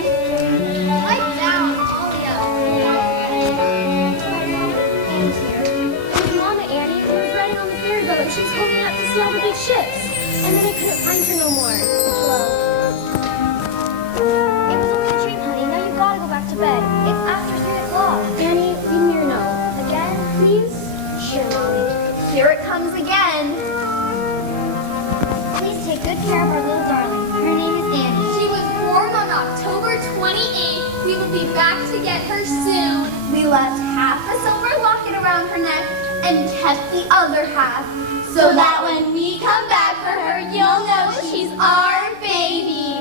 Pipe down, Talia. Annie's here. With Mama Annie, who was riding on the ferry boat, and she was holding out to see all the big ships. And then I couldn't find her no more. Well, it was only a dream, honey. Now you've got to go back to bed. It's after 3 o'clock. Annie, leave me your note. Again, please? Sure, Mommy. Here it comes again. Please take good care of our little darling. Her name is Annie. She was born on October 28th. We will be back to get her soon. We left half a silver locket around her neck and kept the other half, so that when we come back for her, you'll know she's our baby.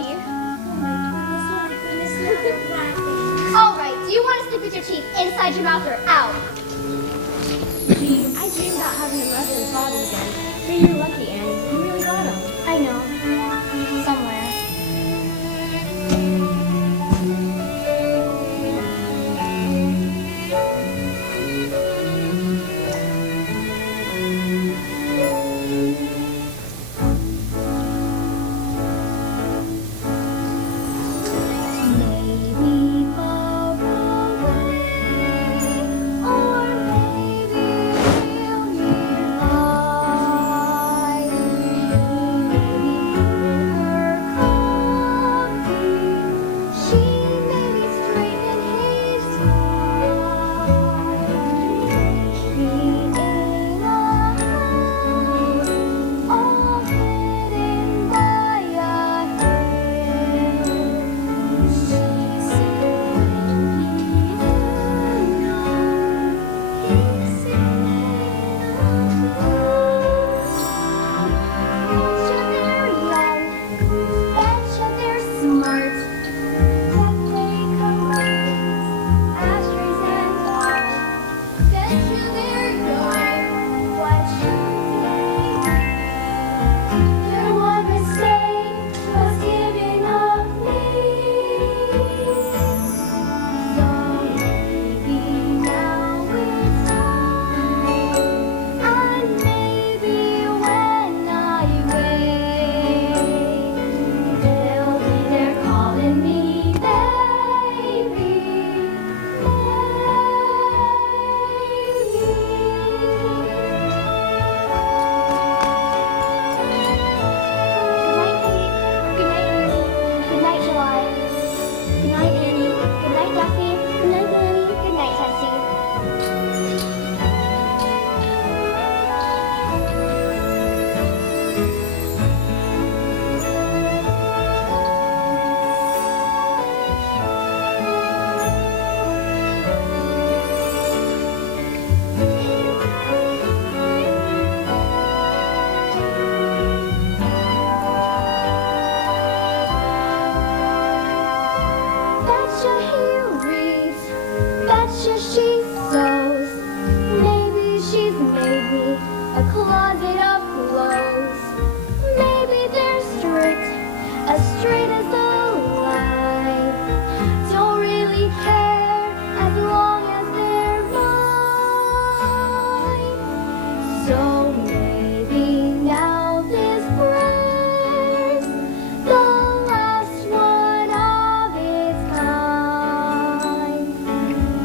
All right, do you want to sleep with your teeth inside your mouth or out? I dreamed about having him wrapped in his body again. But you're lucky, Annie. You really got him. I know. Somewhere.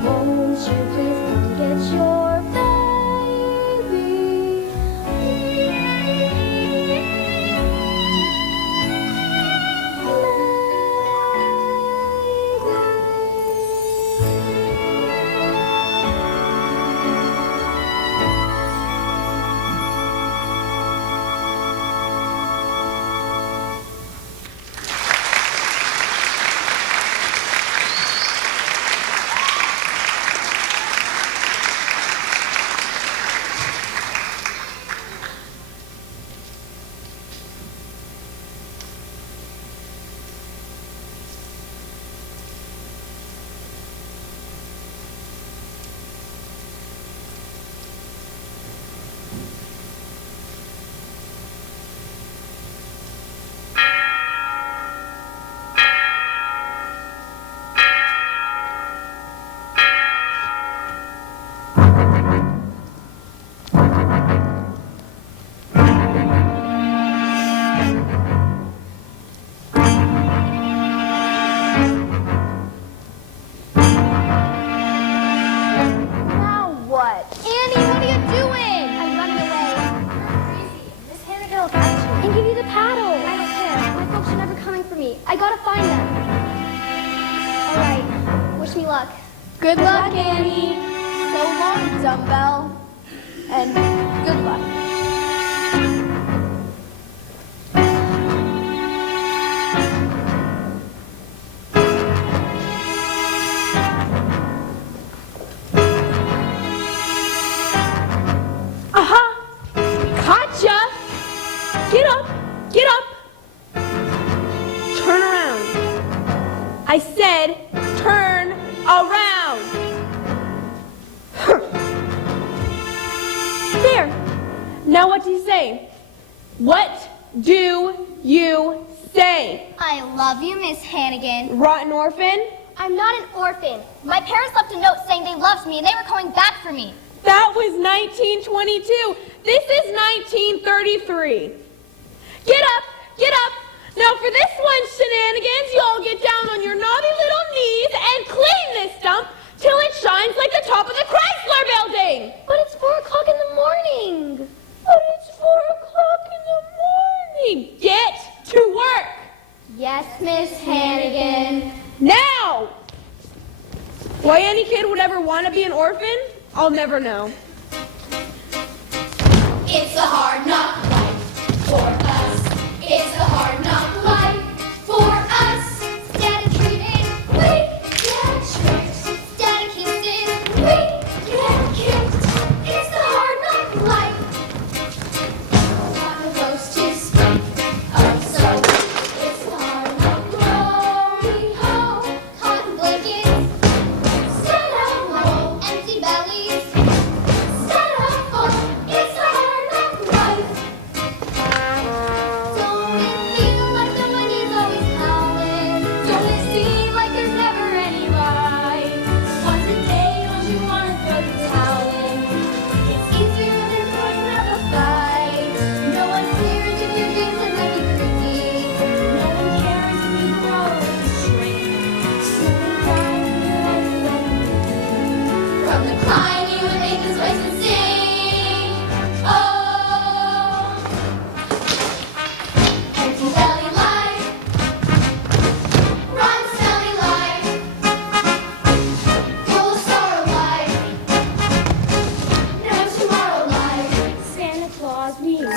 Won't you please Wish me luck. Good luck, Annie. So long, dumbbell. And good luck. Aha! Gotcha! Get up! Get up! Turn around. I said turn around. There. Now what do you say? What do you say? I love you, Miss Hannigan. Rotten orphan? I'm not an orphan. My parents left a note saying they loved me and they were coming back for me. That was 1922. This is 1933. Get up! Get up! Now for this one, shenanigans, you all get down on your naughty little knees and clean this dump till it shines like the top of the Chrysler building. But it's 4 o'clock in the morning. But it's 4 o'clock in the morning. Get to work. Yes, Miss Hannigan. Now! Why any kid would ever want to be an orphan, I'll never know. It's a hard knock life for us. It's a hard knock life for us. Instead of treated, We get tricked. instead of kissed, We get kicked. It's the hard knock life. Not supposed to speak. Oh, so it's the hard knock glory hole. cotton blankets, Styrofoam. empty bellies. Styrofoam. It's the hard knock life. Don't it feel like the wind is always howling? Don't it seem like there's never any light? Once a day, don't you want to throw the towel in? It's easier than throwing up a fight. No one cares if your dreams are really creepy. No one cares if you grow to shrink. So many times in your life you went from the climb, you would make this voice and sing. Oh, empty belly life. Run, smelly life, full of sorrow life, no tomorrow life. Santa Claus, we know.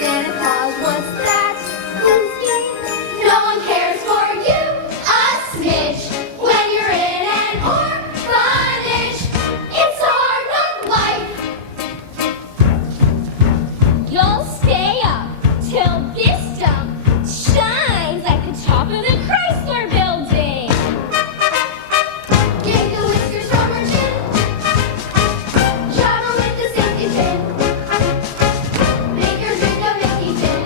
Santa Claus, what's that? Who's he? No one cares for you, a smidge, when you're in an orphanage. It's a hard knock life. You'll stay up till this dump shines like the top of the Chrysler building. Get the whiskers from her chin, travel with the safety pin, make her drink a Mickey gin.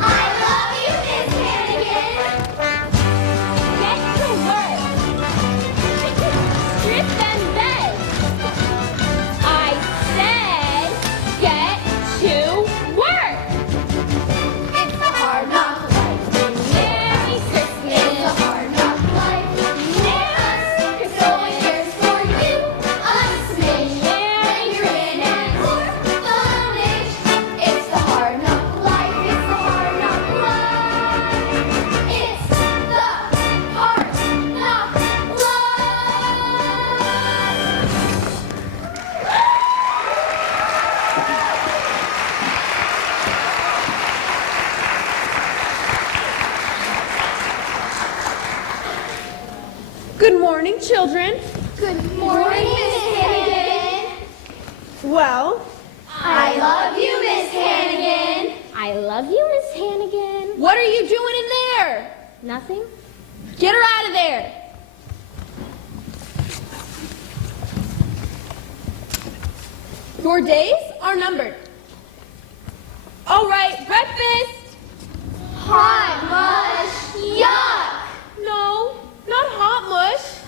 I love you, Miss Hannigan. Get to work. Strip them beds. I said get to work. It's a hard knock life. Merry Christmas. It's a hard knock life. Merry No one cares for you, a smidge, when you're in an orphanage. It's the hard knock life. It's the hard knock life. It's the hard knock life. Good morning, children. Good morning, Miss Hannigan. Well, I love you, Miss Hannigan. I love you, Miss Hannigan. what are you doing in there? Nothing? Get her out of there. Your days are numbered. All right, breakfast. Hot mush. Yuck. No, not hot mush.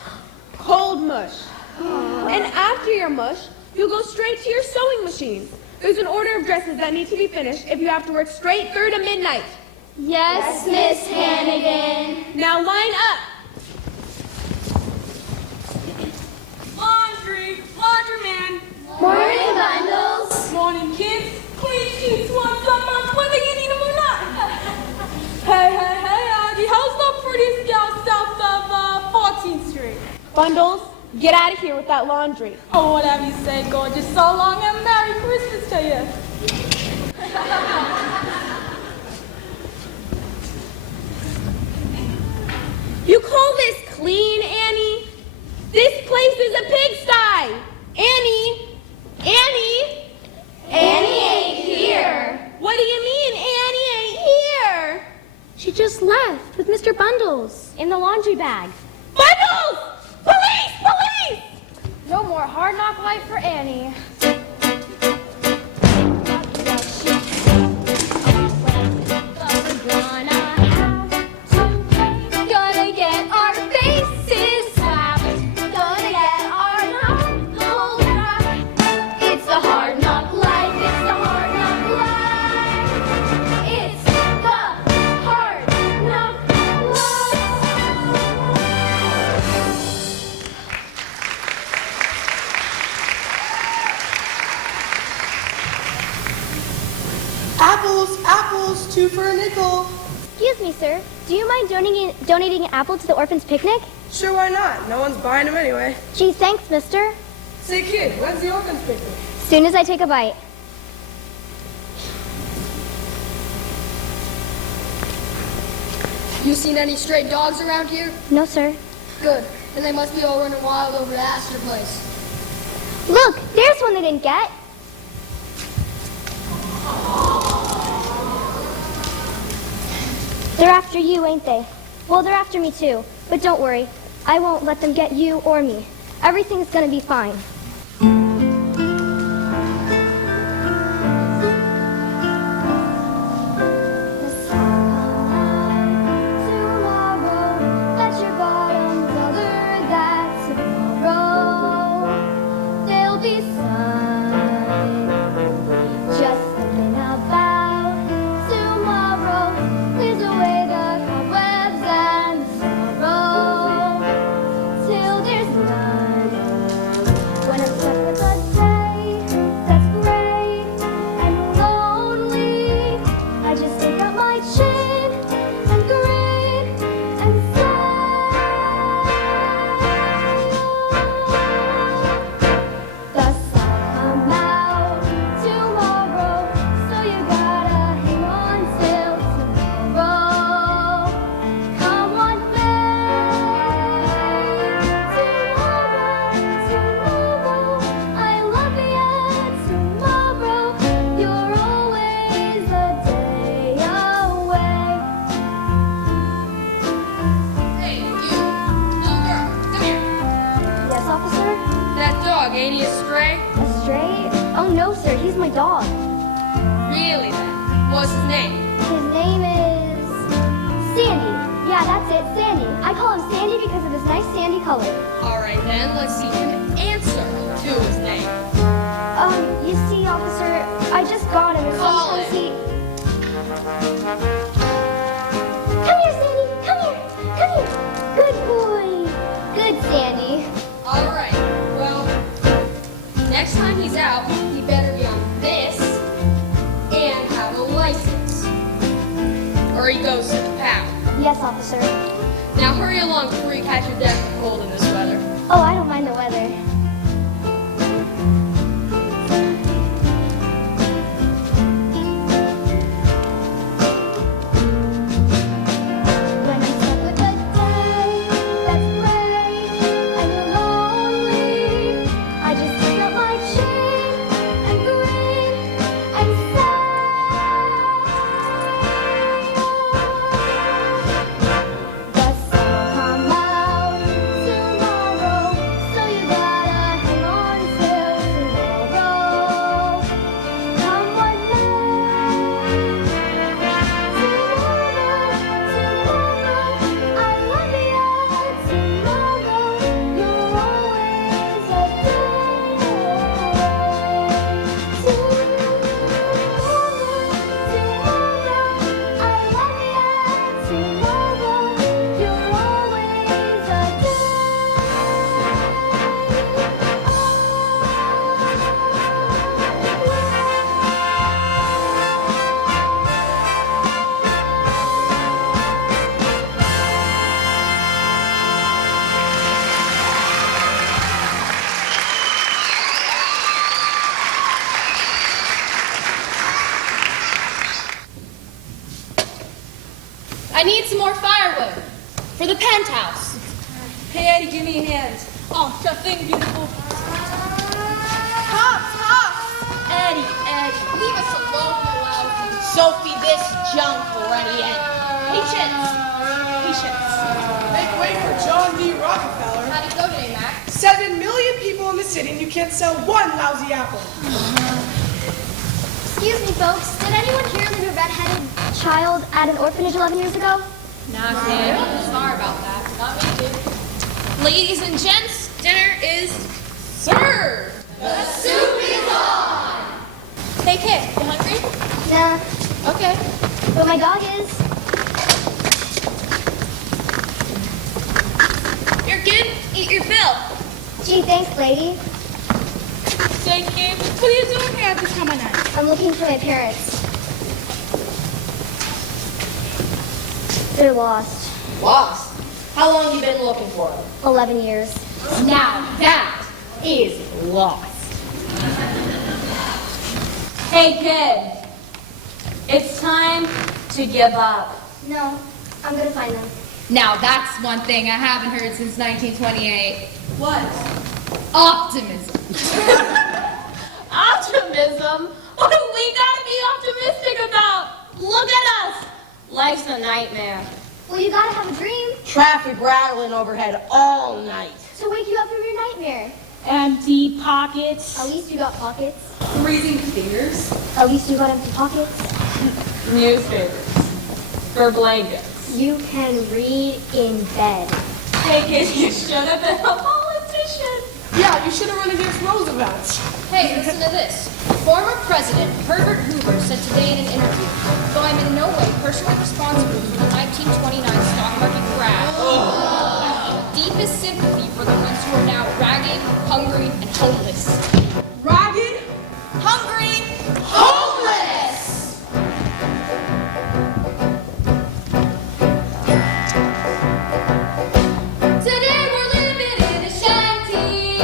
Cold mush. And after your mush, you'll go straight to your sewing machine. There's an order of dresses that need to be finished if you have to work straight through to midnight. Yes, Miss Hannigan. Now line up. Laundry, laundryman. Morning, bundles. Morning, kids. Clean sheets, want someone, whether you need them or not. Hey, Augie, how's the prettiest gal south Bundles, get out of here with that laundry. Oh, whatever you say, gorgeous. So long and Merry Christmas to you. You call this clean, Annie? This place is a pigsty. Annie! Annie! Annie ain't here. What do you mean, Annie ain't here? She just left with Mr. Bundles in the laundry bag. Bundles! Police! Police! No more hard knock life for Annie. Gonna get our faces slapped. Gonna get our knuckles cracked. It's the hard knock life. It's the hard knock life. It's the hard knock Apples, apples, 2 for a nickel. Excuse me, sir. Do you mind donating an apple to the orphan's picnic? Sure, why not? No one's buying them anyway. Gee, thanks, mister. Say, kid, when's the orphan's picnic? Soon as I take a bite. You seen any stray dogs around here? No, sir. Good. And they must be all running wild over to Astor Place. Look, there's one they didn't get. They're after you, ain't they? Well, they're after me too. But don't worry. I won't let them get you or me. Everything's gonna be fine. Ain't he a stray? A stray? Oh no, sir. He's my dog. Really then? What's his name? His name is Sandy. Yeah, that's it, Sandy. I call him Sandy because of his nice sandy color. Alright then, let's see him answer to his name. You see, officer, I just got him. And Call sometimes it. he... Come here, Sandy. Come here. Come here. Good boy. Good, Sandy. Alright, well, next time he's out, he better be on this and have a license. Or he goes to the pound. Yes, officer. Now hurry along before you catch your death of cold in this weather. Oh, I don't mind the weather. When I'm stuck with a day that's gray and lonely, I just pick up my chain and grin and say, the sun will come out tomorrow, so you gotta more firewood for the penthouse. Hey, Eddie, give me a hand. Oh, sure thing, beautiful. Hops, hops. Eddie. Leave us alone, you lousy. Sophie, this junk already in. Patience. Make way for John D. Rockefeller. How'd it go today, Mac? 7 million people in the city and you can't sell one lousy apple. Excuse me, folks. Did anyone hear there was a red-headed child at an orphanage 11 years ago? Not me. Sorry about that. Not me, too. Ladies and gents, dinner is served. The soup is on. Hey, kid, you hungry? Nah, Okay. but my dog is. You're good. Eat your fill. Gee, thanks, lady. Say, kid, what are you doing here at this time of night? I'm looking for my parents. They're lost. Lost. How long you been looking for her? 11 years. Now that is lost. Hey, kid. It's time to give up. No, I'm gonna find them. Now that's one thing I haven't heard since 1928. What? Optimism. Optimism? What do we gotta be optimistic about? Look at us. Life's a nightmare. Well, you gotta have a dream Traffic rattling overhead all night. to wake you up from your nightmare. Empty pockets. At least you got pockets. Freezing fingers. At least you got empty pockets. Newspapers. For blankets. You can read in bed. Hey kid, you should have been a politician. Yeah, you should have run against Roosevelt. Hey, listen to this. Former President Herbert Hoover said today in an interview, though I'm in no way personally responsible for the 1929 stock market crash, I feel deepest sympathy for the ones who are now ragged, hungry, and homeless. Ragged? Hungry! Homeless! Today we're living in a shanty.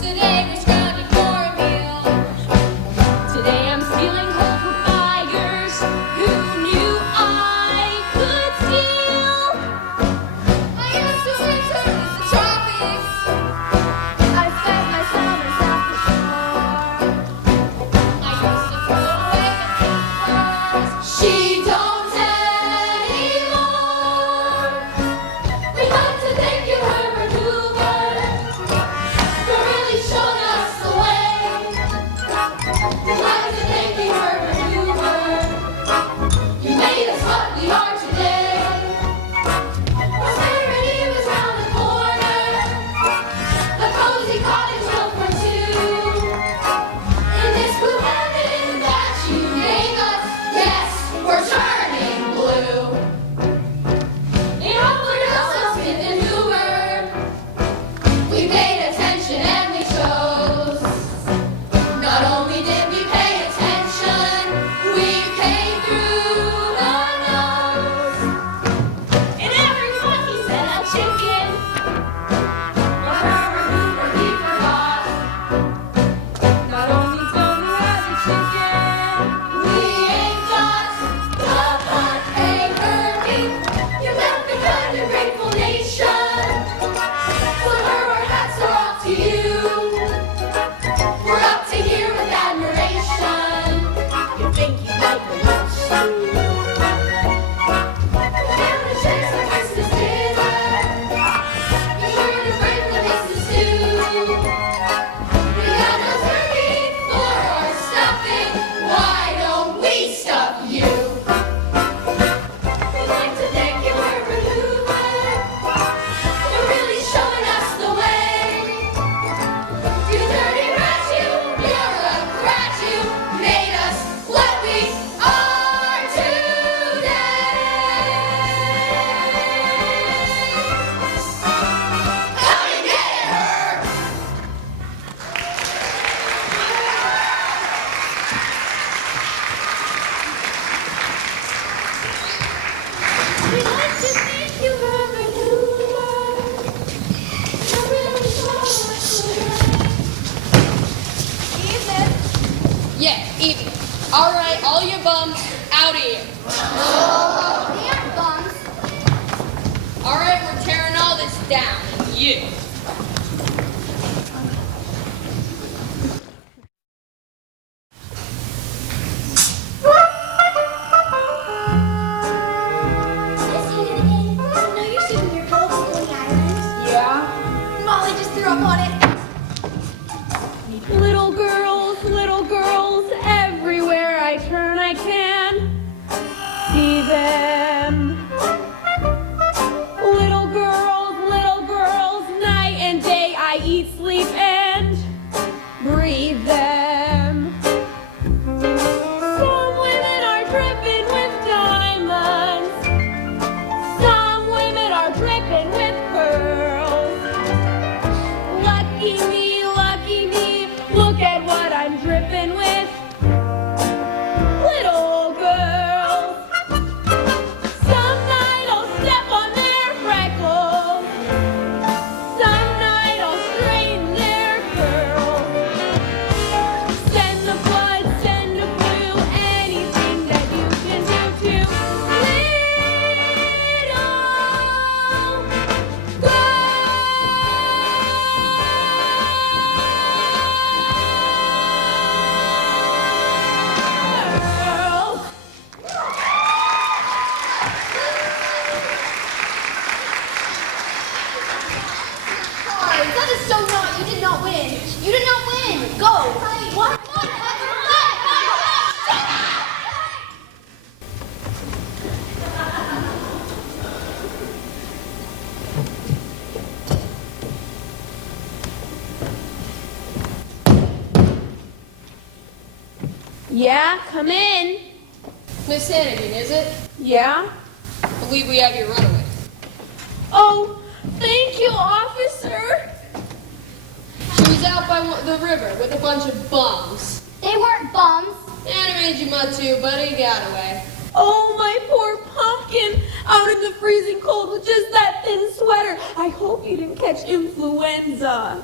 Today we're scrounging for a meal. Today I'm stealing coal from tigers. Who knew I could steal? I used to swim turtles in the tropics. I spent my summer down. You. Miss Hannigan, know you're saving your colorful Coney Island? Yeah? Molly just threw up on it. Little girls, everywhere I turn I can see them. Little girls, night and day I eat, sleep, and breathe them. Some women are dripping with diamonds. Some women are dripping with pearls. Lucky me, look at what I'm dripping with. Little girls. Some night I'll step on their freckles. Some night I'll straighten their curls. Send the blood, send the flu, anything that you can do to little girls. Thurs, that is so not. You did not win. You did not win. Go. What? Yeah, come in. Miss Hannigan, is it? Yeah? I believe we have your runaway. Oh, thank you, officer. She was out by the river with a bunch of bums. They weren't bums. Animated you mud too, but he got away. Oh, my poor pumpkin, out in the freezing cold with just that thin sweater. I hope you didn't catch influenza.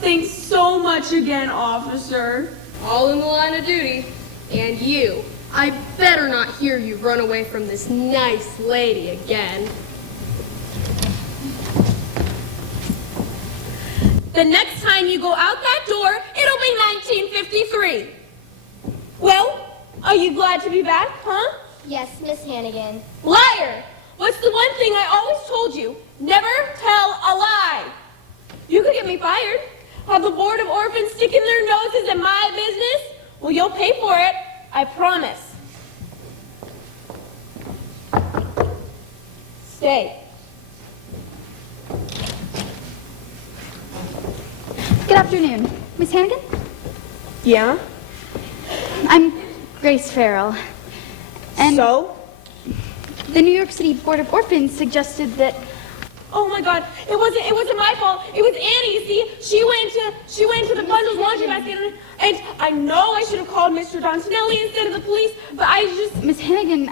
Thanks so much again, officer. All in the line of duty. And you. I better not hear you run away from this nice lady again. The next time you go out that door, it'll be 1953. Well, are you glad to be back, huh? Yes, Miss Hannigan. Liar! What's the one thing I always told you? Never tell a lie. You could get me fired. Have the Board of Orphans sticking their noses in my business? Well, you'll pay for it. I promise. Stay. Good afternoon. Miss Hannigan? Yeah? I'm Grace Farrell. And So? the New York City Board of Orphans suggested that... Oh my God! It wasn't my fault. It was Annie. You see, she went to the bundles laundry basket, and I know I should have called Mr. Dontinelli instead of the police, but I just. Miss Hannigan,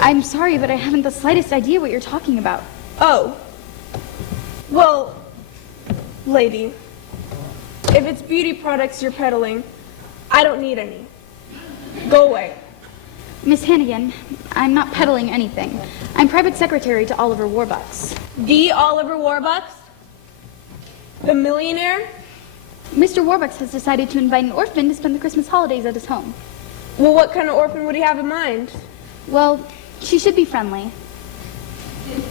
I'm sorry, but I haven't the slightest idea what you're talking about. Oh. Well, lady, if it's beauty products you're peddling, I don't need any. Go away. Miss Hannigan, I'm not peddling anything. I'm private secretary to Oliver Warbucks. The Oliver Warbucks? The millionaire? Mr. Warbucks has decided to invite an orphan to spend the Christmas holidays at his home. Well, what kind of orphan would he have in mind? Well, she should be friendly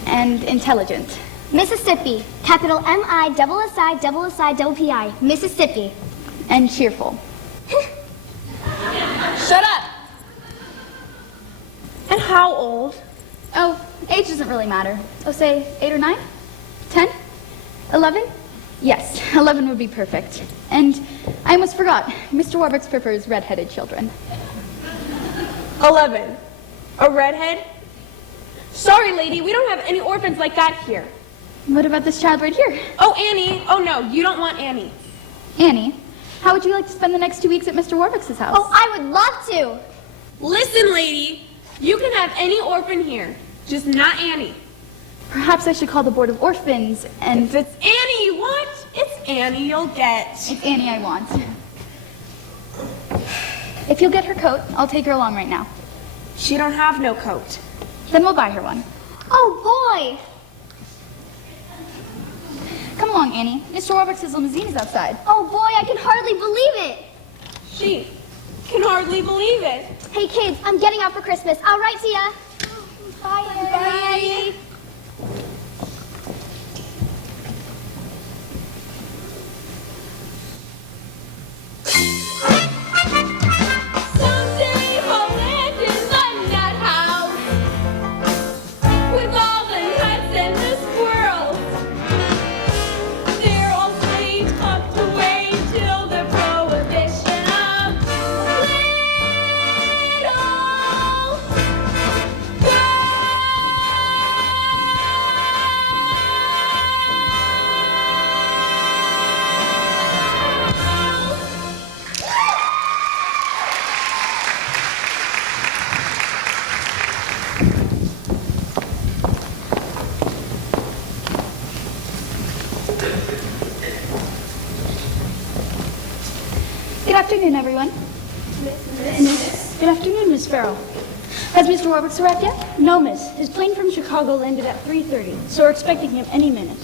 and intelligent. Mississippi. Capital M-I-double-S-I-double-S-I-double-P-I. Mississippi. And cheerful. Shut up! And how old? Oh, age doesn't really matter. Oh, say 8 or 9? 10? 11? Yes, 11 would be perfect. And I almost forgot, Mr. Warbucks prefers red-headed children. 11. A redhead? Sorry, lady, we don't have any orphans like that here. What about this child right here? Oh, Annie. Oh, no, you don't want Annie. Annie, how would you like to spend the next 2 weeks at Mr. Warbucks' house? Oh, I would love to. Listen, lady, you can have any orphan here, just not Annie. Perhaps I should call the Board of Orphans and... If it's Annie you want, it's Annie you'll get. It's Annie I want. If you'll get her coat, I'll take her along right now. She don't have no coat. Then we'll buy her one. Oh, boy! Come along, Annie. Mr. Warbucks' limousine is outside. Oh boy, I can hardly believe it! She can hardly believe it. Hey kids, I'm getting out for Christmas. I'll write to ya. Bye, Bye. Someday I'll land in the nut house with all the nuts and the squirrels. They're all slaves tucked away till the prohibition of little Good afternoon, everyone. Good afternoon, Miss Farrell. Has Mr. Warbucks arrived yet? No, miss. His plane from Chicago landed at 3:30, so we're expecting him any minute.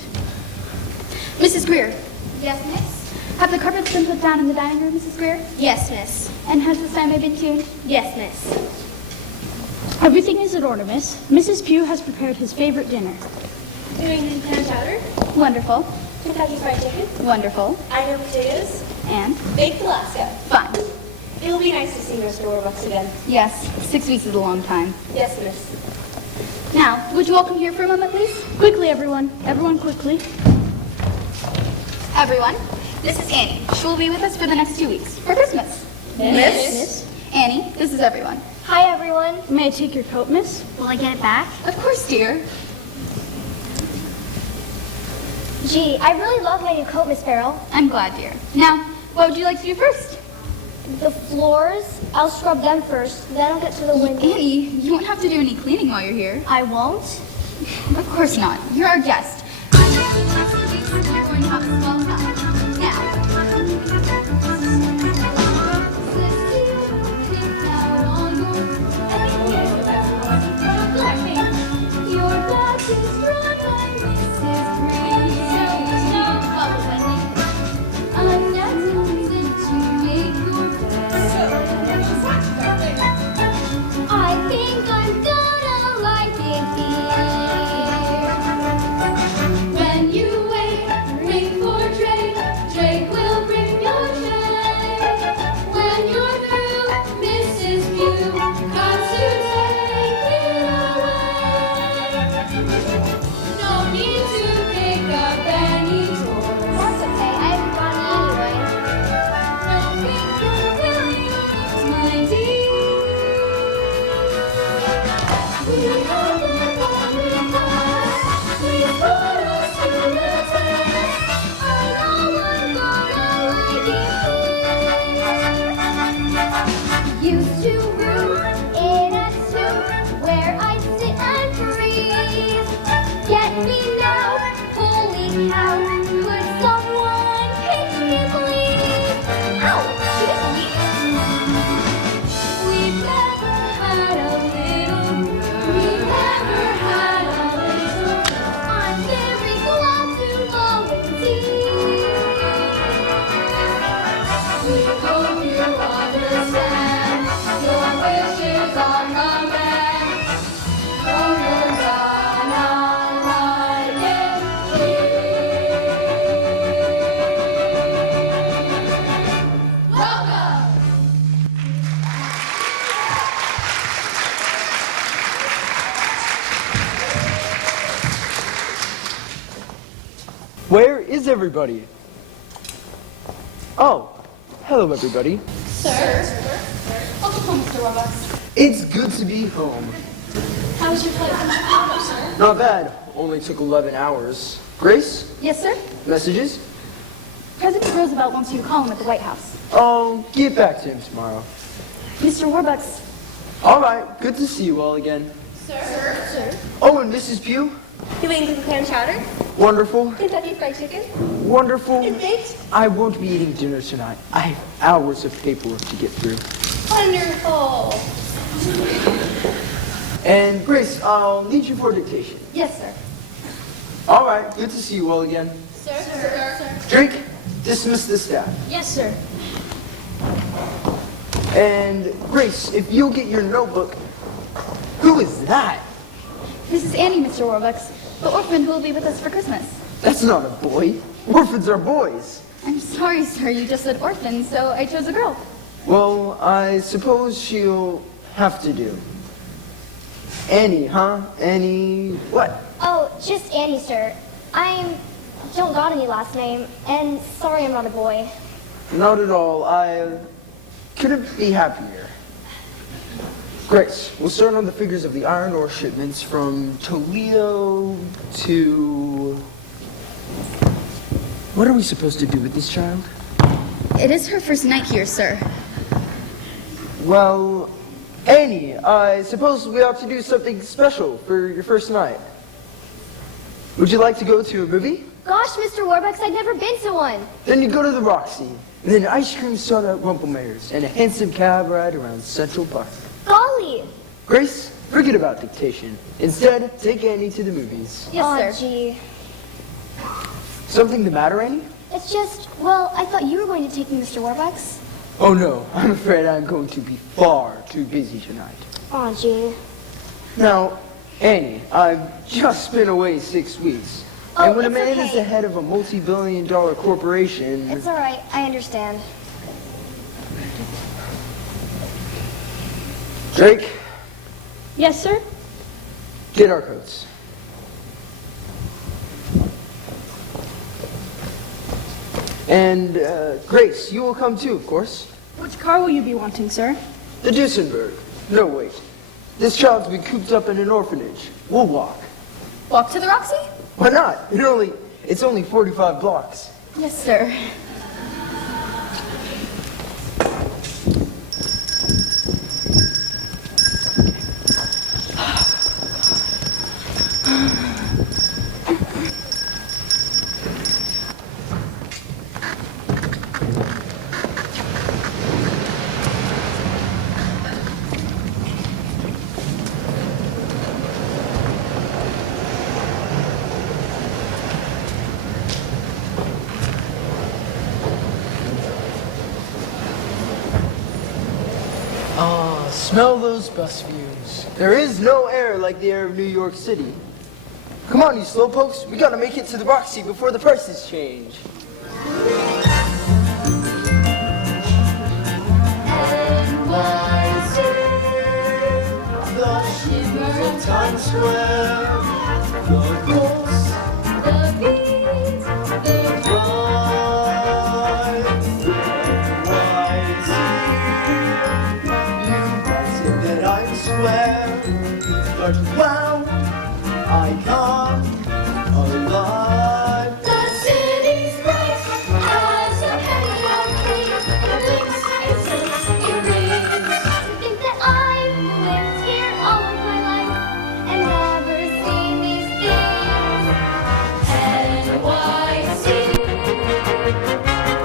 Mrs. Greer, Yes, miss? have the carpets been put down in the dining room, Mrs. Greer? Yes, miss. And has the Steinway been tuned? Yes, miss. Everything is in order, miss. Mrs. Pugh has prepared his favorite dinner. Doing clam chowder, Wonderful. Kentucky Fried Chicken, Wonderful. Idaho potatoes, And? baked Alaska. Fine. It'll be nice to see Mr. Warbucks again. Yes, 6 weeks is a long time. Yes, miss. Now, would you all come here for a moment, please? Quickly, everyone. Everyone, quickly. Everyone, this is Annie. She will be with us for the next 2 weeks, for Christmas. Miss? Annie, this is everyone. Hi, everyone. May I take your coat, miss? Will I get it back? Of course, dear. Gee, I really love my new coat, Miss Farrell. I'm glad, dear. Now, what would you like to do first? The floors, I'll scrub them first, then I'll get to the window. Annie, you won't have to do any cleaning while you're here. I won't? Of course not. You're our guest. I'm going to have a small time. Now. Your glass is drawn by Mrs. Green. I'm not chosen to make your bed. I think I'm gonna like it here. When you wait, ring for Drake. Drake will bring your tray. When you're through, Mrs. Pugh comes to take it away. No need to pick up any chores. That's okay, I haven't got any anyway. No big Williams, my dear. We are the golden hearts. Please put us to the test. I know I'm gonna like it here. Used to room in a suit where I sit and freeze. Get me now, holy cow, could someone pinch me please? Ow, she didn't leave We've never had a little girl. We've never had a little girl. I'm very glad to volunteer. We hope you understand. Your wishes are command. Oh, you're gonna like it here. Welcome. Where is everybody? Oh, hello everybody. Welcome home, Mr. Warbucks. It's good to be home. How was your flight from Chicago, sir? Not bad. Only took 11 hours. Grace, Yes, sir? messages? President Roosevelt wants you to call him at the White House. Oh, get back to him tomorrow. Mr. Warbucks, All right, good to see you all again. Sir? Oh, and Mrs. Pugh? You eating clam chowder, Wonderful, Kentucky Fried Chicken, wonderful. and baked? I won't be eating dinner tonight. I have hours of paperwork to get through. Wonderful. And Grace, I'll need you for dictation. Yes, sir. All right, good to see you all again. Sir. Drake, dismiss the staff. Yes, sir. And Grace, if you'll get your notebook. Who is that? This is Annie, Mr. Warbucks, the orphan who will be with us for Christmas. That's not a boy. Orphans are boys. I'm sorry, sir, you just said orphan, so I chose a girl. Well, I suppose she'll have to do. Annie, huh? Annie, what? Oh, just Annie, sir. I don't got any last name, and sorry I'm not a boy. Not at all. I couldn't be happier. Grace, we'll start on the figures of the iron ore shipments from Toledo to... What are we supposed to do with this child? It is her first night here, sir. Well, Annie, I suppose we ought to do something special for your first night. Would you like to go to a movie? Gosh, Mr. Warbucks, I've never been to one. Then you go to the Roxy, and then ice cream soda at Rumpelmayer's, and a handsome cab ride around Central Park. Golly. Grace, forget about dictation. Instead, take Annie to the movies. Yes, sir. Gee. Something the matter, Annie? It's just, well, I thought you were going to take me, Mr. Warbucks. Oh no, I'm afraid I'm going to be far too busy tonight. Aw, gee. Now, Annie, I've just been away 6 weeks. Oh, and when a it's man is okay. the head of a multi-billion-dollar corporation... It's all right. I understand. Drake, Yes, sir? get our coats. And, Grace, you will come too, of course. Which car will you be wanting, sir? The Duesenberg. No, wait. This child's been cooped up in an orphanage. We'll walk. Walk to the Roxy? Why not? It's only 45 blocks. Yes, sir. Smell those bus fumes. There is no air like the air of New York City. Come on, you slowpokes. We gotta make it to the Roxy before the prices change. The shimmers of Times Square, the books, The beat, the drive, you betted that I'd swear, but wow, I come alive. the city's bright as a penny arcade. It blinks, it tilts, it rings. To think that I've lived here all of my life and never seen these things. NYC,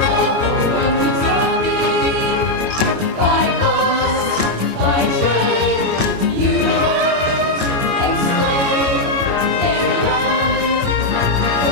oh, what you tell me. By bus, by train, you can't explain. And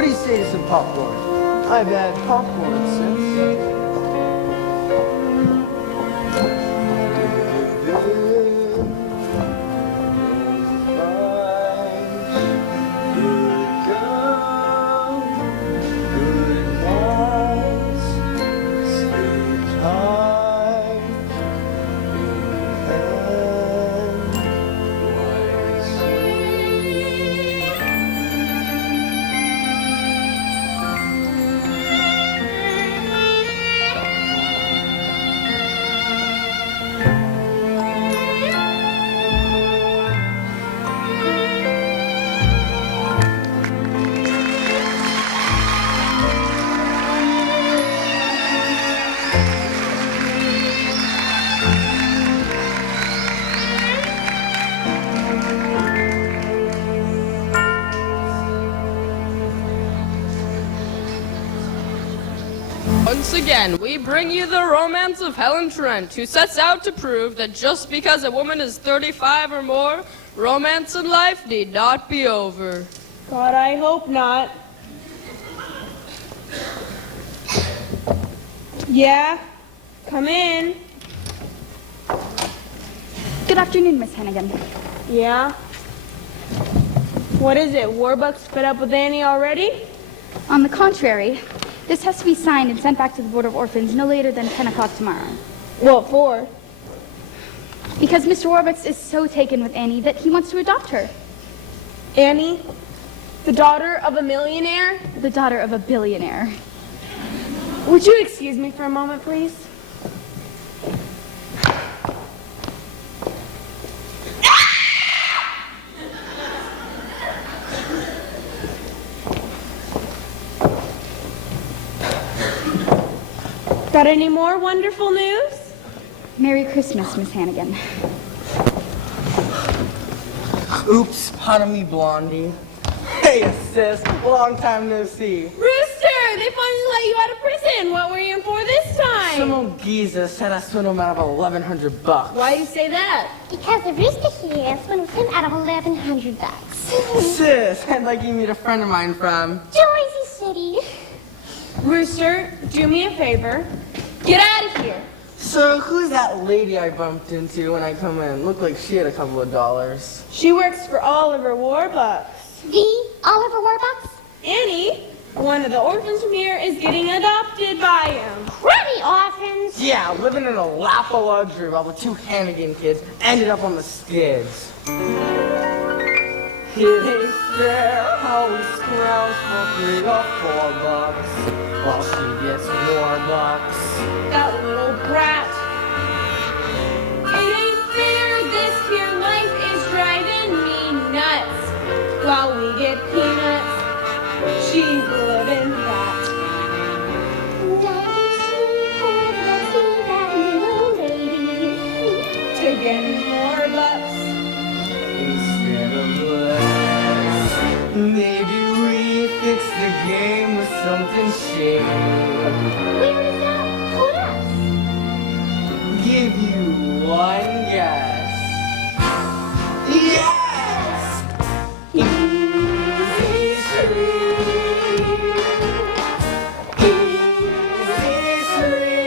What do you say to some popcorn? I've had popcorn since. Once again, we bring you the romance of Helen Trent, who sets out to prove that just because a woman is 35 or more, romance in life need not be over. God, I hope not. Yeah, come in. Good afternoon, Miss Hannigan. Yeah? What is it, Warbucks fed up with Annie already? On the contrary, this has to be signed and sent back to the Board of Orphans no later than 10 o'clock tomorrow. What for? Because Mr. Warbucks is so taken with Annie that he wants to adopt her. Annie? The daughter of a millionaire? The daughter of a billionaire. Would you excuse me for a moment, please? Got any more wonderful news? Merry Christmas, Miss Hannigan. Oops, pardon me, Blondie. Hey, sis, long time no see. Rooster, they finally let you out of prison. What were you in for this time? Some old geezer said I swindled him out of $1,100. Why do you say that? Because the rooster here swindled him out of $1,100. Sis, I'd like you to meet a friend of mine from Jersey City. Rooster, do me a favor. Get out of here. So, who's that lady I bumped into when I come in? Looked like she had a couple of dollars. She works for Oliver Warbucks. The Oliver Warbucks? Annie, one of the orphans from here, is getting adopted by him. Pretty orphans. Yeah, living in a lap of luxury while the two Hannigan kids ended up on the skids. It ain't fair how we scrounge for $3 or $4 while she gets more bucks. That little brat. It ain't fair, this here life is driving me nuts. While we get peanuts, she's living that. To get more bucks. Instead of less, maybe we fix the game with something shady. Where does that put us? Give you one guess. Yes! Easy Street. Easy Street.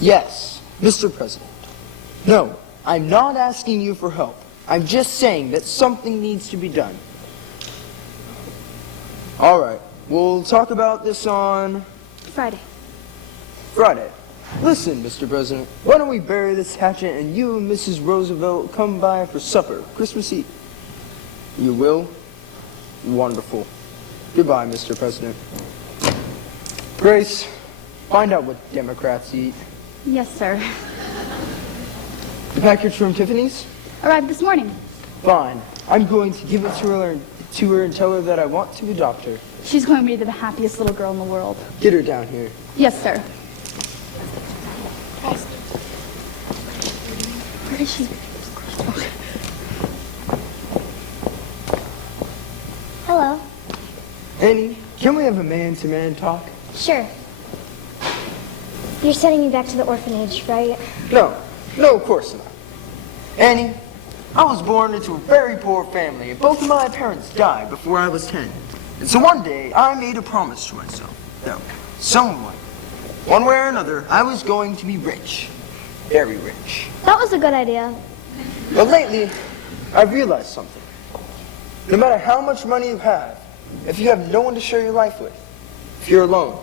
Yes, Mr. President. No, I'm not asking you for help. I'm just saying that something needs to be done. All right, we'll talk about this on Friday. Friday. Listen, Mr. President, why don't we bury this hatchet and you and Mrs. Roosevelt come by for supper, Christmas Eve? You will? Wonderful. Goodbye, Mr. President. Grace, find out what Democrats eat. Yes, sir. The package from Tiffany's? Arrived this morning. Fine. I'm going to give it to her and tell her that I want to adopt her. She's going to be the happiest little girl in the world. Get her down here. Yes, sir. Where is she? Okay. Hello. Annie, can we have a man-to-man talk? Sure. You're sending me back to the orphanage, right? No, of course not. Annie, I was born into a very poor family, and both of my parents died before I was 10. And so one day, I made a promise to myself that someone, one way or another, I was going to be rich. Very rich. That was a good idea. But lately, I've realized something. No matter how much money you have, if you have no one to share your life with, if you're alone,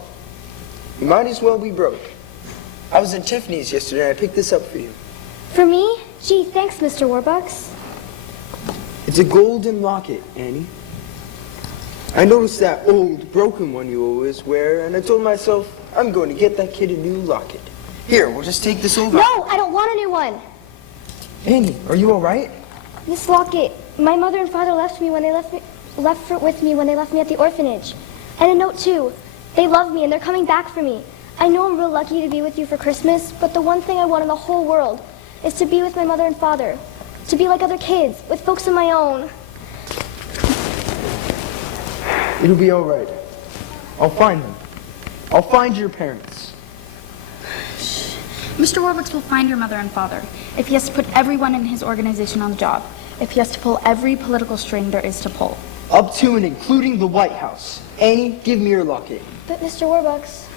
you might as well be broke. I was in Tiffany's yesterday and I picked this up for you. For me? Gee, thanks, Mr. Warbucks. It's a golden locket, Annie. I noticed that old, broken one you always wear, and I told myself, I'm going to get that kid a new locket. Here, we'll just take this over. No, I don't want a new one. Annie, are you all right? This locket, my mother and father left with me when they left me at the orphanage. And a note too. They love me and they're coming back for me. I know I'm real lucky to be with you for Christmas, but the one thing I want in the whole world is to be with my mother and father. To be like other kids, with folks of my own. It'll be all right. I'll find them. I'll find your parents. Mr. Warbucks will find your mother and father if he has to put everyone in his organization on the job, if he has to pull every political string there is to pull. Up to and including the White House. Annie, give me your locket. But Mr. Warbucks...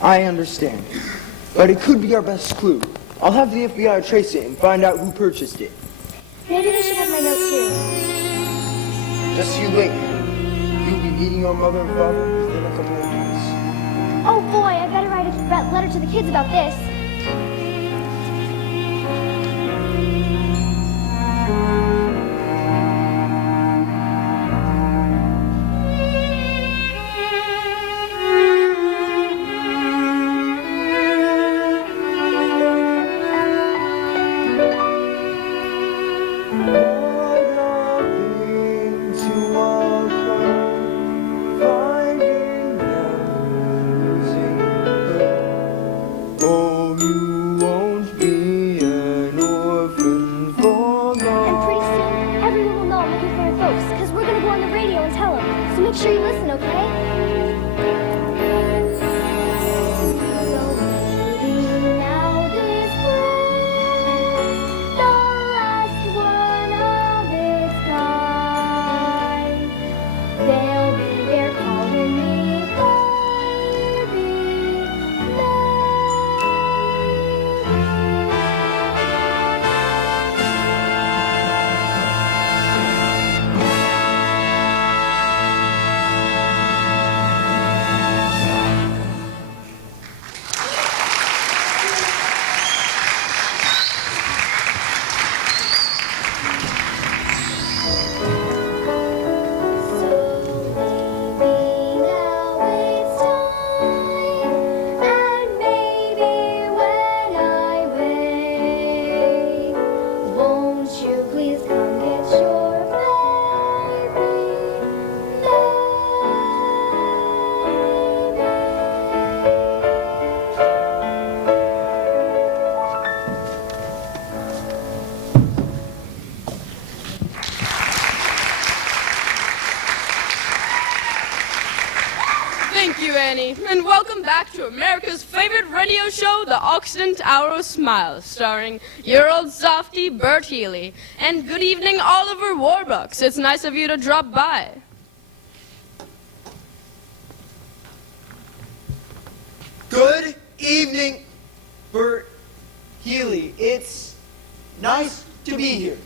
I understand. But it could be our best clue. I'll have the FBI trace it and find out who purchased it. Maybe they should have my note too. Just you wait. You'll be meeting your mother and father within a couple of days. Oh boy, I better write a letter to the kids about this. Make sure you listen, okay? So maybe now this was the last one of its kind. They'll be there calling me Thank you, Annie, and welcome back to America's favorite radio show, The Occident Hour of Smiles, starring your old softy, Bert Healy. And good evening, Oliver Warbucks. It's nice of you to drop by. Good evening, Bert Healy. It's nice to be here.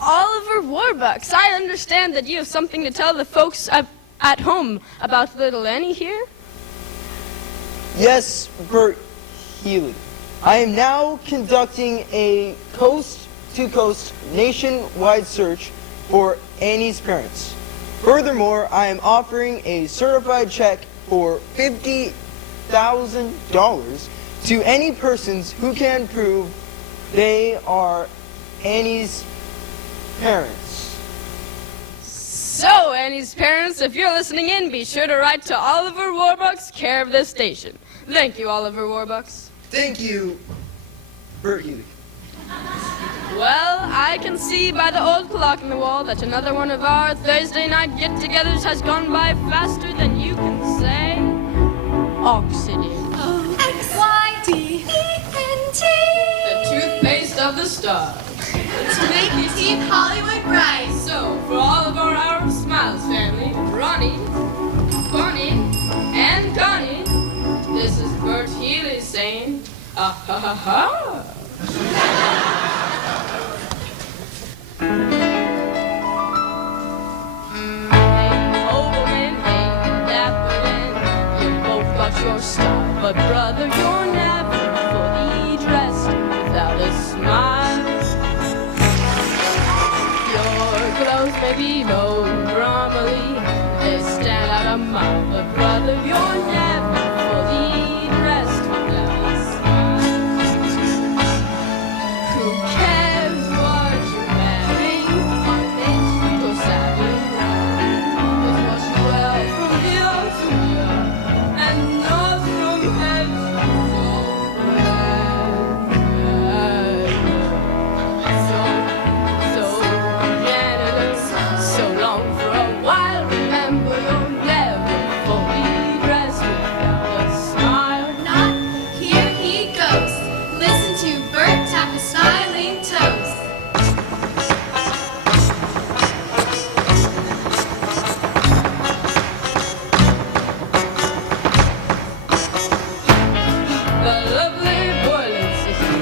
Oliver Warbucks, I understand that you have something to tell the folks at home about little Annie here? Yes, Bert Healy. I am now conducting a coast-to-coast nationwide search for Annie's parents. Furthermore, I am offering a certified check for $50,000 to any persons who can prove they are Annie's parents. So, Annie's parents, if you're listening in, be sure to write to Oliver Warbucks, care of this station. Thank you, Oliver Warbucks. Thank you, Bert Healy. Well, I can see by the old clock in the wall that another one of our Thursday night get-togethers has gone by faster than you can say oxygen. X-Y-D-E-N-T. The toothpaste of the stars. To make your teeth Hollywood bright. So, for all of our Hour of Smiles family, Ronnie, Bonnie, and Connie, this is Bert Healy saying, ah ha ha ha. Your style, but brother, you're never fully dressed without a smile. Your clothes may be no bromely, they stand out a mile, but brother, you're never fully dressed without a smile. Who cares what you're wearing? It's so savvy. It's what you wear from ear to ear. And not from head to so generous, so long for a while. Remember, you'll never fully dressed without a smile. Not here he goes. Listen to Bert tap his smiling toes. The lovely boiling system.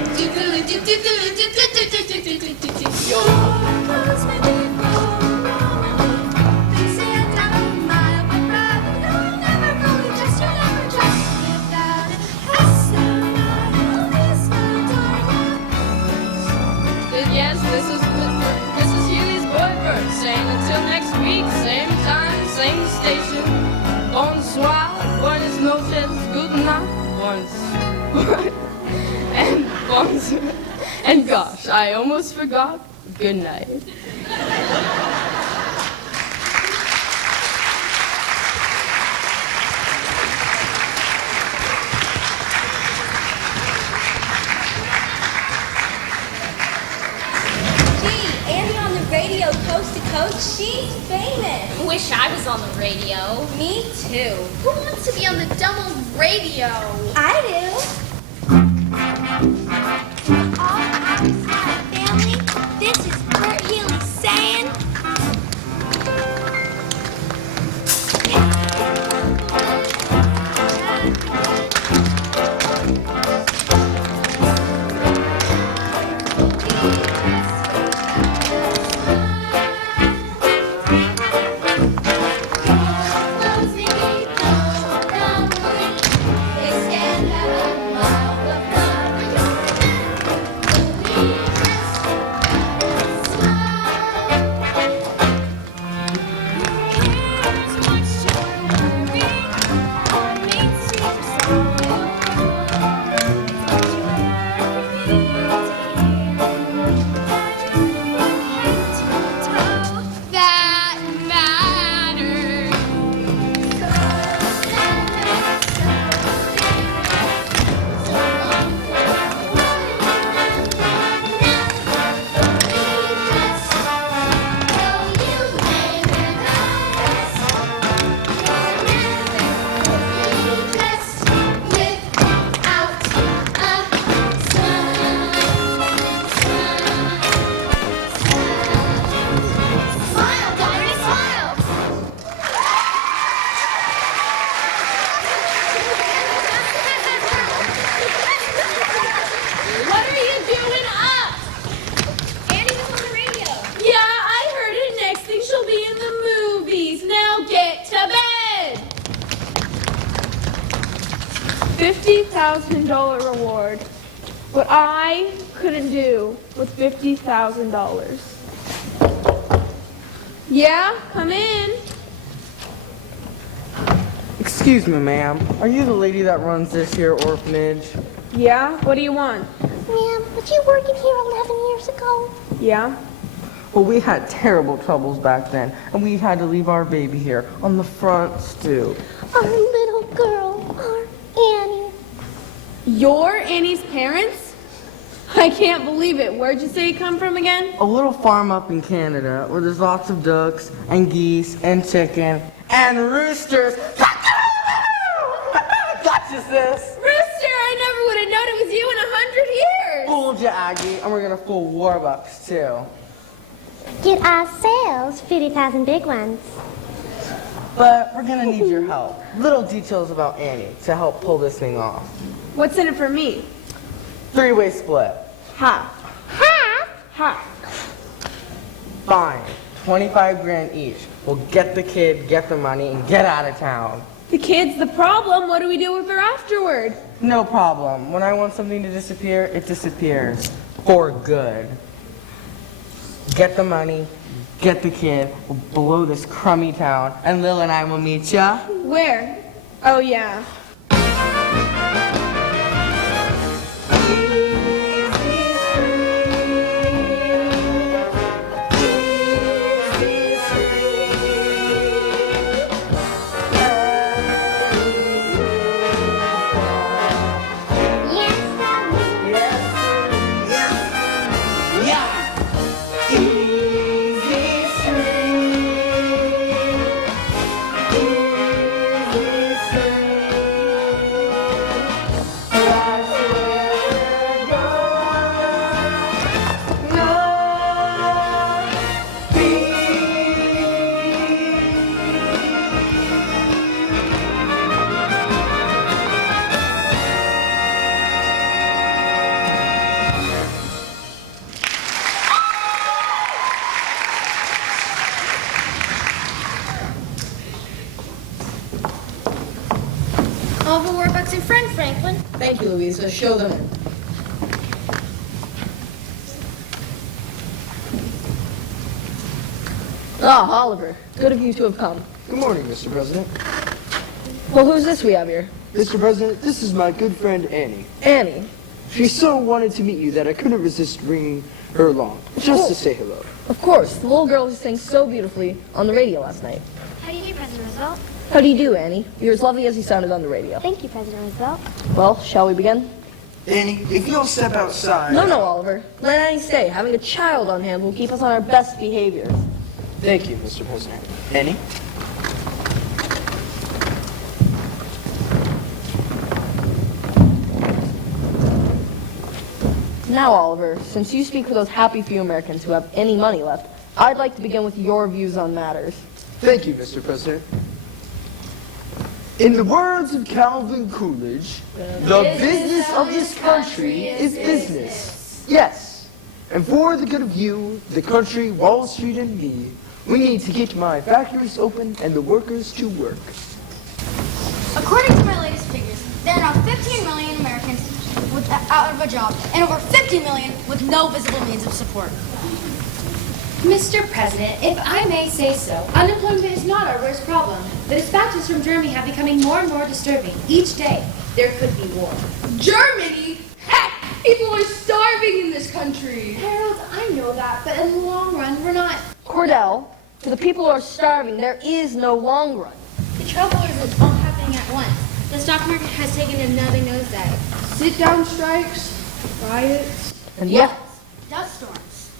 Your clothes may be wrong. They say I down a mile, but brother, you'll never fully dress. You'll never dress without a smile. Yes, this is Healy's boy Bert saying until next week, same time, same station. Bonsoir, buenas noches, good night, and bonsoir. And gosh, I almost forgot, good night. Gee, Annie on the radio coast to coast, she's famous. Wish I was on the radio. Me too. Who wants to be on the double radio? I do. All our Smile family, this is Bert Healy saying. That matters. Smile, Diary, smile. What are you doing up? Annie was on the radio. Yeah, I heard it. Next thing she'll be in the movies. Now get to bed. $50,000 reward. What I couldn't do with $50,000. Yeah, come in. Excuse me, ma'am. Are you the lady that runs this here orphanage? Yeah, what do you want? Ma'am, was you working here 11 years ago? Yeah. Well, we had terrible troubles back then, and we had to leave our baby here on the front stoop. Our little girl, our Annie. You're Annie's parents? I can't believe it. Where'd you say you come from again? A little farm up in Canada where there's lots of ducks and geese and chicken and roosters. Gotcha, sis. Rooster, I never would have known it was you in 100 years. Fooled you, Aggie, and we're gonna fool Warbucks too. Get our sales, 50,000 big ones. But we're gonna need your help. Little details about Annie to help pull this thing off. What's in it for me? 3-way split. Half. Half? Half. Fine. 25 grand each. We'll get the kid, get the money, and get out of town. The kid's the problem. What do we do with her afterward? No problem. When I want something to disappear, it disappears. For good. Get the money, get the kid, we'll blow this crummy town, and Lil and I will meet ya. Where? Oh, yeah. Oliver Warbucks and friend, Franklin. Thank you, Louisa. Show them in. Ah, Oliver. Good of you to have come. Good morning, Mr. President. Well, who's this we have here? Mr. President, this is my good friend Annie. Annie. She so wanted to meet you that I couldn't resist bringing her along, just to say hello. Of course, the little girl who sang so beautifully on the radio last night. How do you do, President Roosevelt? How do you do, Annie? You're as lovely as you sounded on the radio. Thank you, President Roosevelt. Well, shall we begin? Annie, if you'll step outside... No, Oliver. Let Annie stay. Having a child on hand will keep us on our best behavior. Thank you, Mr. President. Annie? Now, Oliver, since you speak for those happy few Americans who have any money left, I'd like to begin with your views on matters. Thank you, Mr. President. In the words of Calvin Coolidge, the business of this country is business. Yes. And for the good of you, the country, Wall Street, and me, we need to get my factories open and the workers to work. According to my latest figures, there are now 15 million Americans out of a job and over 50 million with no visible means of support. Mr. President, if I may say so, unemployment is not our worst problem. The dispatches from Germany have becoming more and more disturbing. Each day, there could be war. Germany? Heck, people are starving in this country. Harold, I know that, but in the long run, we're not. Cordell, for the people who are starving, there is no long run. The trouble is it's all happening at once. The stock market has taken another nosedive. Sit-down strikes, riots, And Dust storms.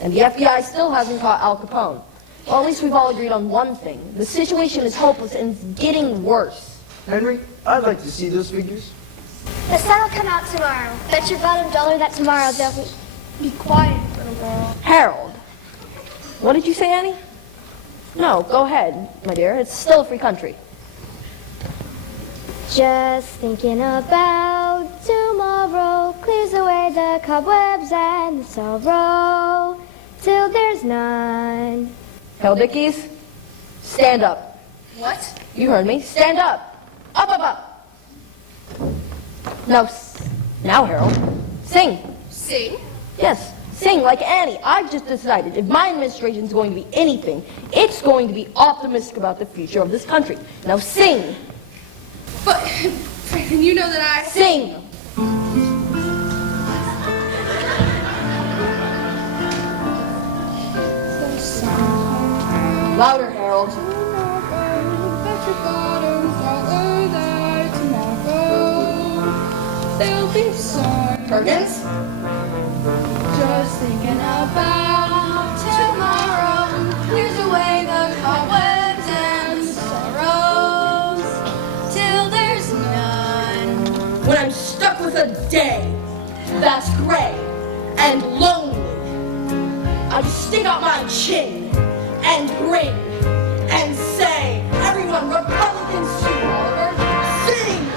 And the FBI still hasn't caught Al Capone. Well, at least we've all agreed on one thing. The situation is hopeless and it's getting worse. Henry, I'd like to see those figures. The sun will come out tomorrow. Bet your bottom dollar that tomorrow they'll be quiet, little girl. Harold. What did you say, Annie? No, go ahead, my dear. It's still a free country. Just thinking about tomorrow clears away the cobwebs and the sorrow till there's none. Harold Dickies, stand up. What? You heard me. Stand up. Up, up, up. Now, Harold, sing. Sing? Yes, Sing like Annie. I've just decided if my administration is going to be anything, it's going to be optimistic about the future of this country. Now sing. But, Franklin, you know that I... Sing. Louder, Harold. Perkins? Just thinking about tomorrow clears away the cobwebs and sorrows till there's none. When I'm stuck with a day that's gray and lonely, I stick out my chin and grin and say, everyone, Republicans too, Oliver, sing!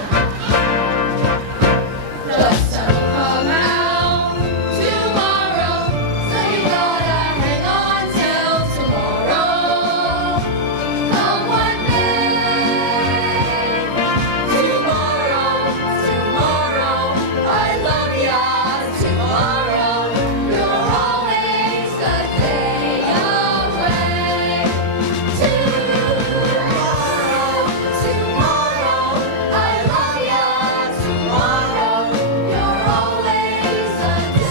The sun will come out tomorrow, so you gotta hang on till tomorrow. Come what may. Tomorrow, I love ya. Tomorrow, you're always a day away. Tomorrow, I love ya. Tomorrow, you're always a day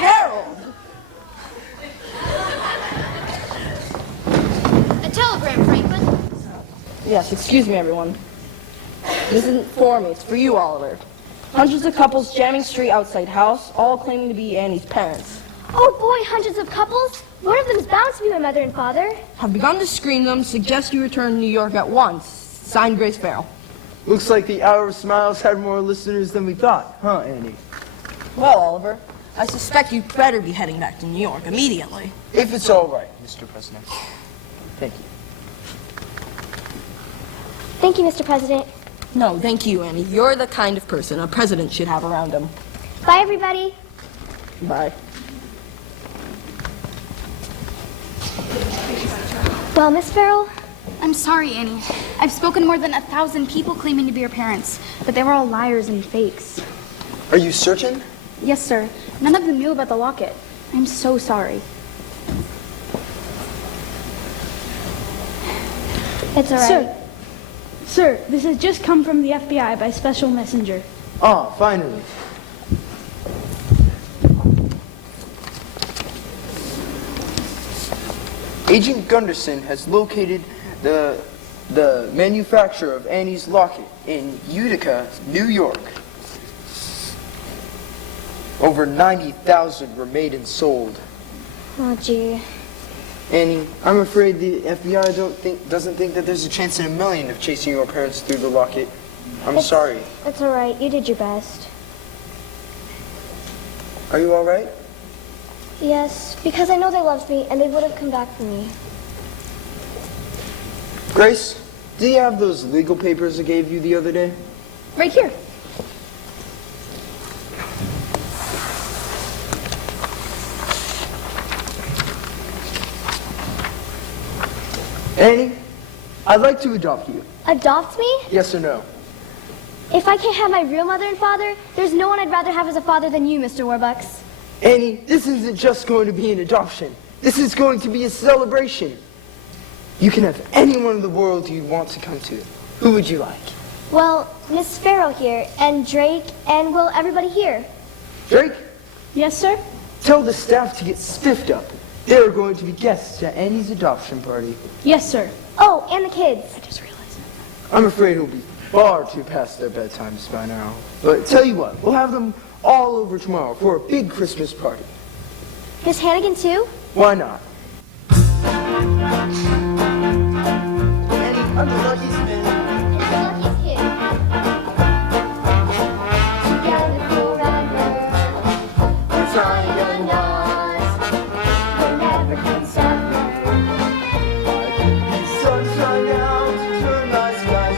Harold! A telegram, Franklin. Yes, excuse me, everyone. This isn't for me, it's for you, Oliver. Hundreds of couples jamming street outside house, all claiming to be Annie's parents. Oh boy, hundreds of couples? One of them is bound to be my mother and father. Have begun to screen them, suggest you return to New York at once. Signed, Grace Farrell. Looks like the Hour of Smiles had more listeners than we thought, huh, Annie? Well, Oliver, I suspect you'd better be heading back to New York immediately. If it's all right, Mr. President. Thank you. Thank you, Mr. President. No, thank you, Annie. You're the kind of person a president should have around him. Bye, everybody. Bye. Well, Miss Farrell, I'm sorry, Annie. I've spoken to more than 1,000 people claiming to be your parents, but they were all liars and fakes. Are you certain? Yes, sir. None of them knew about the locket. I'm so sorry. It's all right. Sir, this has just come from the FBI by special messenger. Ah, finally. Agent Gunderson has located the manufacturer of Annie's locket in Utica, New York. Over 90,000 were made and sold. Oh, gee. Annie, I'm afraid the FBI doesn't think that there's a chance in a million of chasing your parents through the locket. I'm sorry. It's all right. You did your best. Are you all right? Yes, because I know they loved me, and they would have come back for me. Grace, do you have those legal papers I gave you the other day? Right here. Annie, I'd like to adopt you. Adopt me? Yes or no? If I can't have my real mother and father, there's no one I'd rather have as a father than you, Mr. Warbucks. Annie, this isn't just going to be an adoption. This is going to be a celebration. You can have anyone in the world you want to come to. Who would you like? Well, Miss Farrell here, and Drake, and, well, everybody here. Drake? Yes, sir? Tell the staff to get spiffed up. There are going to be guests at Annie's adoption party. Yes, sir. Oh, and the kids. I just realized. I'm afraid it'll be far too past their bedtimes by now. But tell you what, we'll have them all over tomorrow for a big Christmas party. Miss Hannigan, too? Why not? Annie, I'm the luckiest man. And the luckiest kid. Together forever. We're trying to Us. We'll never can suffer. sunshine out to turn night skies.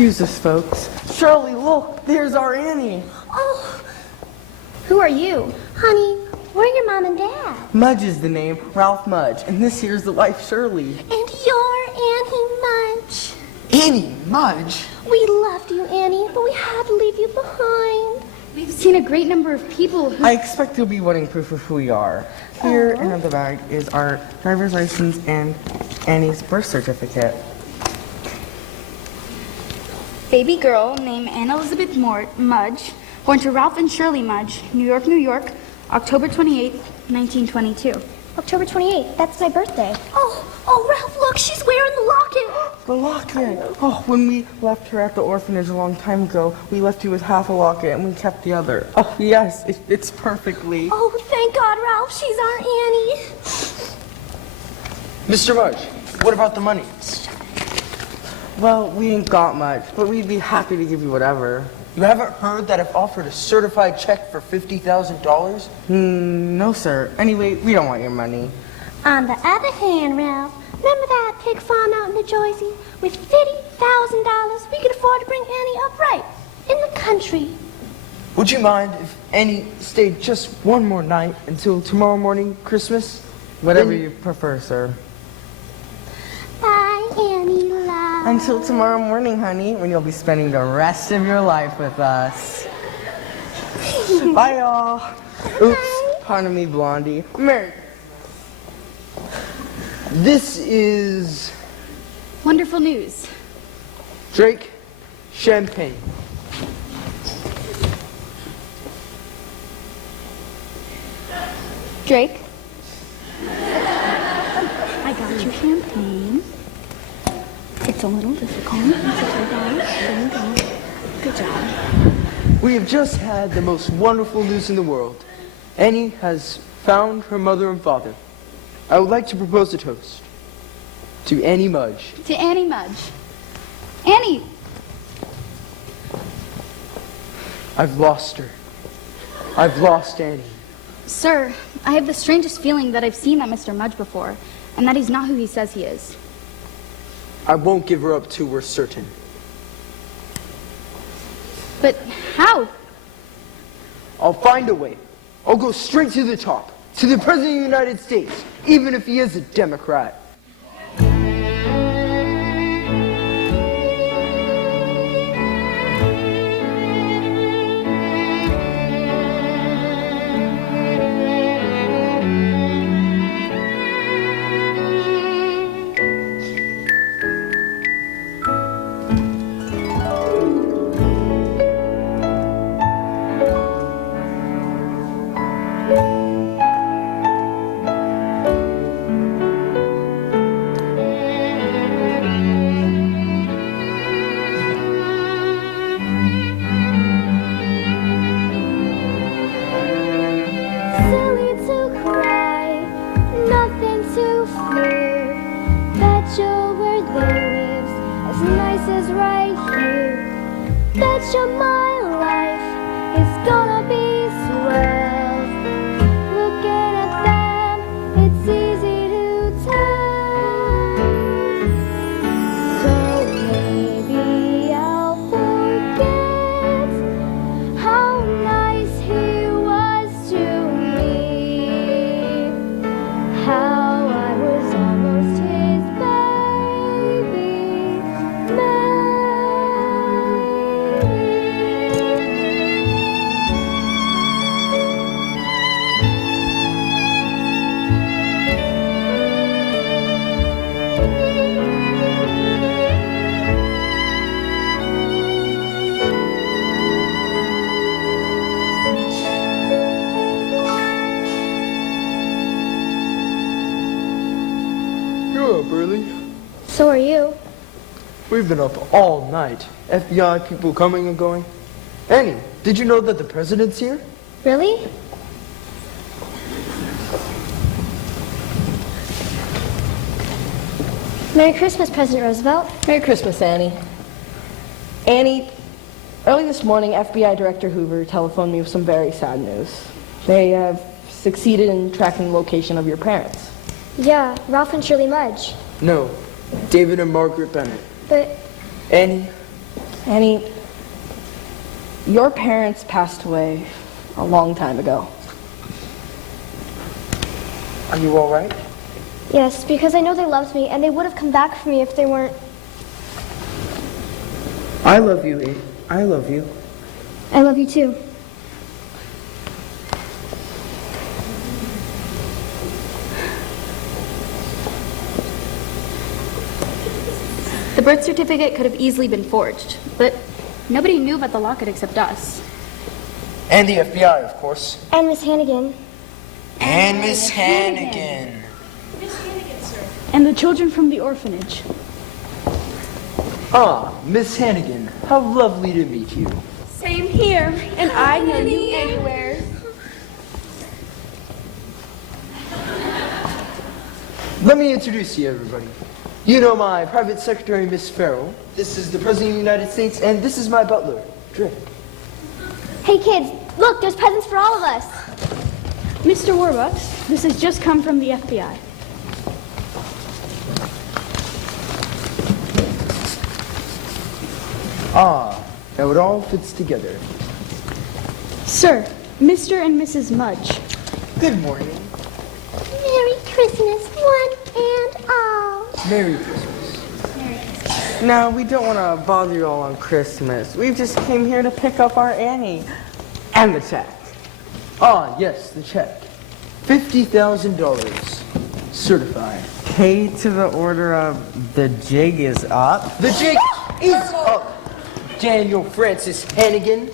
Excuse us, folks. Shirley, look, there's our Annie. Oh, Who are you? honey, where are your mom and dad? Mudge is the name, Ralph Mudge, and this here's the wife, Shirley. And you're Annie Mudge. Annie Mudge? We loved you, Annie, but we had to leave you behind. We've seen a great number of people who... I expect you'll be wanting proof of who we are. Here in the bag is our driver's license and Annie's birth certificate. Baby girl named Anne Elizabeth Mudge, born to Ralph and Shirley Mudge, New York, New York, October 28th, 1922. October 28th, that's my birthday. Oh, Ralph, look, she's wearing the locket. The locket! Oh, when we left her at the orphanage a long time ago, we left you with half a locket and we kept the other. Oh, yes, it's perfectly. Oh, thank God, Ralph, she's our Annie. Mr. Mudge, what about the money? Well, we ain't got much, but we'd be happy to give you whatever. You haven't heard that I've offered a certified check for $50,000? No, sir. Anyway, we don't want your money. On the other hand, Ralph, remember that pig farm out in New Jersey? With $50,000, we could afford to bring Annie up right in the country. Would you mind if Annie stayed just one more night until tomorrow morning, Christmas? Whatever you prefer, sir. Bye, Annie love. Until tomorrow morning, honey, when you'll be spending the rest of your life with us. Bye, y'all. Oops, pardon me, Blondie. Merry. This is Wonderful news. Drake Champagne. Drake? I got you champagne. It's a little difficult. There you go. Good job. We have just had the most wonderful news in the world. Annie has found her mother and father. I would like to propose a toast to Annie Mudge. To Annie Mudge. Annie! I've lost her. I've lost Annie. Sir, I have the strangest feeling that I've seen that Mr. Mudge before, and that he's not who he says he is. I won't give her up till we're certain. But how? I'll find a way. I'll go straight to the top, to the President of the United States, even if he is a Democrat. Silly to cry, nothing to fear. Bet you where they lives, as nice as right here. Bet you my life is gonna be swell. Looking at them, it's easy to tell. So maybe I'll forget how nice he was to me, how I was almost his baby, You're up early. So are you. We've been up all night. FBI people coming and going. Annie, did you know that the president's here? Really? Merry Christmas, President Roosevelt. Merry Christmas, Annie. Annie, early this morning, FBI Director Hoover telephoned me with some very sad news. They have succeeded in tracking the location of your parents. Yeah, Ralph and Shirley Mudge. No, David and Margaret Bennett. But Annie, Annie, your parents passed away a long time ago. Are you all right? Yes, because I know they loved me, and they would have come back for me if they weren't. I love you, Abe. I love you. I love you too. The birth certificate could have easily been forged, but nobody knew about the locket except us. And the FBI, of course. And Miss Hannigan. And Miss Hannigan. And the children from the orphanage. Ah, Miss Hannigan, how lovely to meet you. Same here, and I know you anywhere. Let me introduce you, everybody. You know my private secretary, Miss Farrell. This is the President of the United States, and this is my butler, Drake. Hey kids, look, there's presents for all of us. Mr. Warbucks, this has just come from the FBI. Ah, now it all fits together. Sir, Mr. and Mrs. Mudge. Good morning. Merry Christmas, one and all. Merry Christmas. No, we don't want to bother you all on Christmas. We just came here to pick up our Annie. And the check. Ah, yes, the check. $50,000. Certified. Paid to the order of the jig is up. The jig is up. Daniel Francis Hannigan,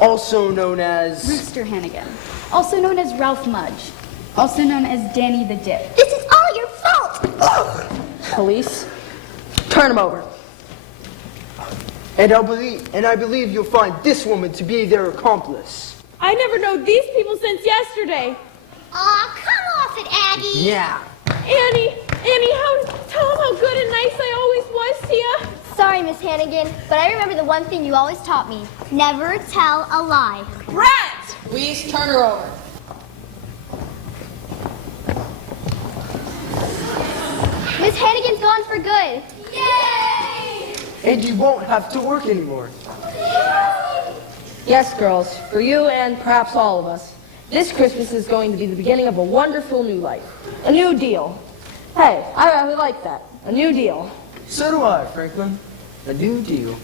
also known as... Rooster Hannigan, also known as Ralph Mudge, also known as Danny the Dip. This is all your fault. Ugh. Police, turn him over. And I believe you'll find this woman to be their accomplice. I never known these people since yesterday. Aw, come off it, Aggie. Yeah. Annie, tell them how good and nice I always was to you. Sorry, Miss Hannigan, but I remember the one thing you always taught me. Never tell a lie. Rat! Please turn her over. Miss Hannigan's gone for good. Yay! And you won't have to work anymore. Yes, girls, for you and perhaps all of us, this Christmas is going to be the beginning of a wonderful new life. A new deal. Hey, I like that. A new deal. So do I, Franklin. A new deal.